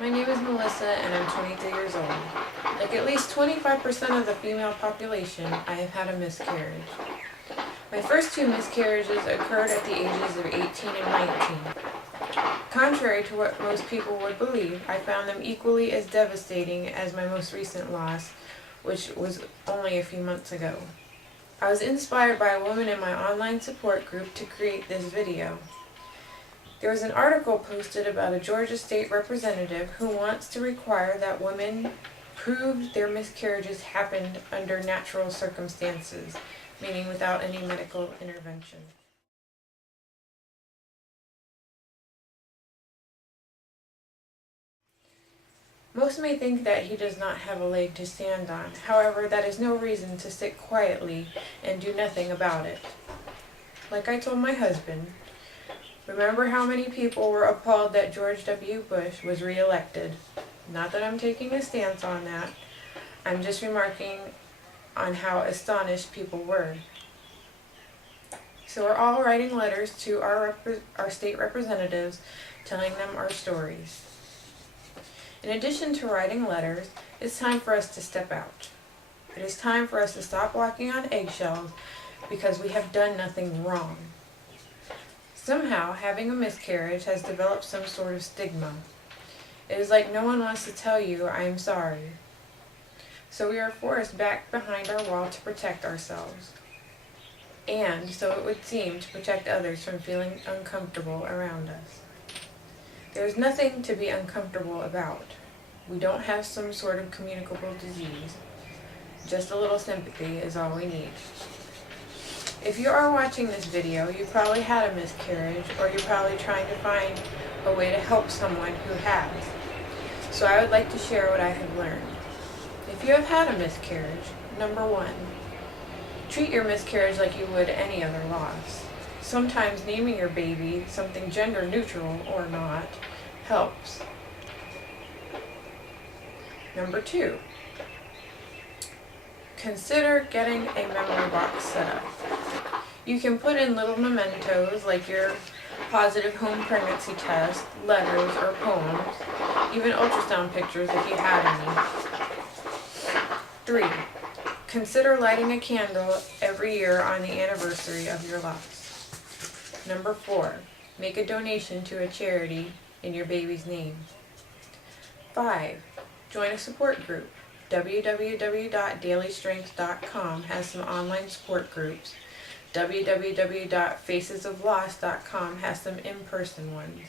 My name is Melissa and I'm 23 years old. Like at least 25% of the female population, I have had a miscarriage. My first two miscarriages occurred at the ages of 18 and 19. Contrary to what most people would believe, I found them equally as devastating as my most recent loss, which was only a few months ago. I was inspired by a woman in my online support group to create this video. There was an article posted about a Georgia state representative who wants to require that women prove their miscarriages happened under natural circumstances, meaning without any medical intervention. Most may think that he does not have a leg to stand on. However, that is no reason to sit quietly and do nothing about it. Like I told my husband, remember how many people were appalled that George W. Bush was reelected? Not that I'm taking a stance on that. I'm just remarking on how astonished people were. So we're all writing letters to our state representatives telling them our stories. In addition to writing letters, it's time for us to step out. It is time for us to stop walking on eggshells because we have done nothing wrong. Somehow, having a miscarriage has developed some sort of stigma. It is like no one wants to tell you, I am sorry. So we are forced back behind our wall to protect ourselves. And, so it would seem, to protect others from feeling uncomfortable around us. There is nothing to be uncomfortable about. We don't have some sort of communicable disease. Just a little sympathy is all we need. If you are watching this video, you probably had a miscarriage, or you're probably trying to find a way to help someone who has. So I would like to share what I have learned. If you have had a miscarriage, number 1, treat your miscarriage like you would any other loss. Sometimes naming your baby something gender neutral or not helps. Number 2, consider getting a memory box set up. You can put in little mementos like your positive home pregnancy test, letters or poems, even ultrasound pictures if you have any. 3, consider lighting a candle every year on the anniversary of your loss. Number 4, make a donation to a charity in your baby's name. 5, join a support group. www.dailystrength.com has some online support groups. www.facesofloss.com has some in-person ones.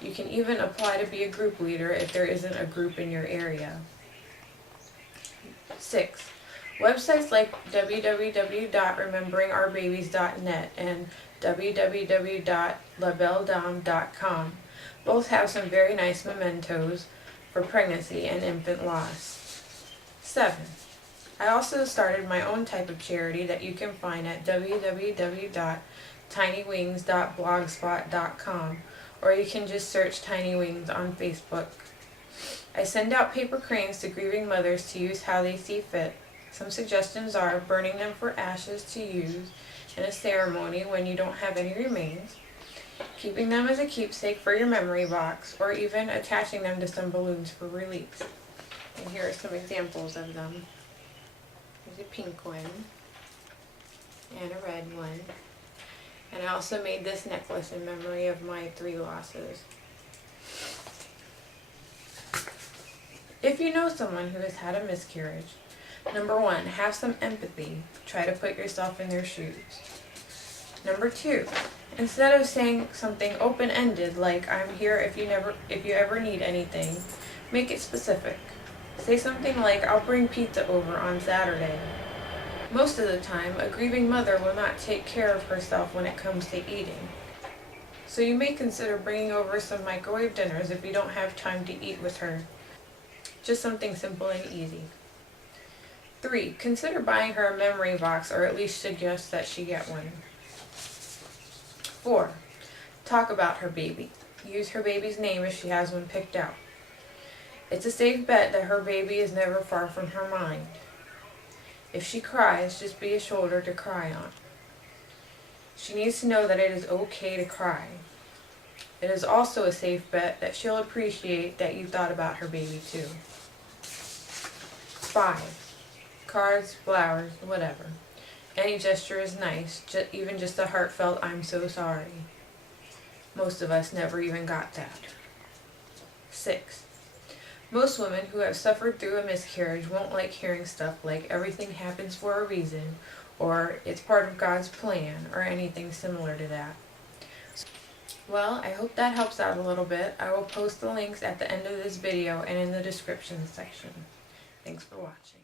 You can even apply to be a group leader if there isn't a group in your area. 6, websites like www.rememberingourbabies.net and www.labelledame.com both have some very nice mementos for pregnancy and infant loss. 7, I also started my own type of charity that you can find at www.tinywings.blogspot.com, or you can just search Tiny Wings on Facebook. I send out paper cranes to grieving mothers to use how they see fit. Some suggestions are burning them for ashes to use in a ceremony when you don't have any remains, keeping them as a keepsake for your memory box, or even attaching them to some balloons for release. And here are some examples of them. There's a pink one and a red one. And I also made this necklace in memory of my 3 losses. If you know someone who has had a miscarriage, number 1, have some empathy. Try to put yourself in their shoes. Number 2, instead of saying something open-ended like I'm here if you ever need anything, make it specific. Say something like I'll bring pizza over on Saturday. Most of the time, a grieving mother will not take care of herself when it comes to eating. So you may consider bringing over some microwave dinners if you don't have time to eat with her. Just something simple and easy. 3, consider buying her a memory box, or at least suggest that she get one. 4, talk about her baby. Use her baby's name if she has one picked out. It's a safe bet that her baby is never far from her mind. If she cries, just be a shoulder to cry on. She needs to know that it is okay to cry. It is also a safe bet that she'll appreciate that you thought about her baby too. 5. Cards, flowers, whatever. Any gesture is nice, even just a heartfelt "I'm so sorry." Most of us never even got that. 6. Most women who have suffered through a miscarriage won't like hearing stuff like "everything happens for a reason," or "it's part of God's plan," or anything similar to that. Well, I hope that helps out a little bit. I will post the links at the end of this video and in the description section. Thanks for watching.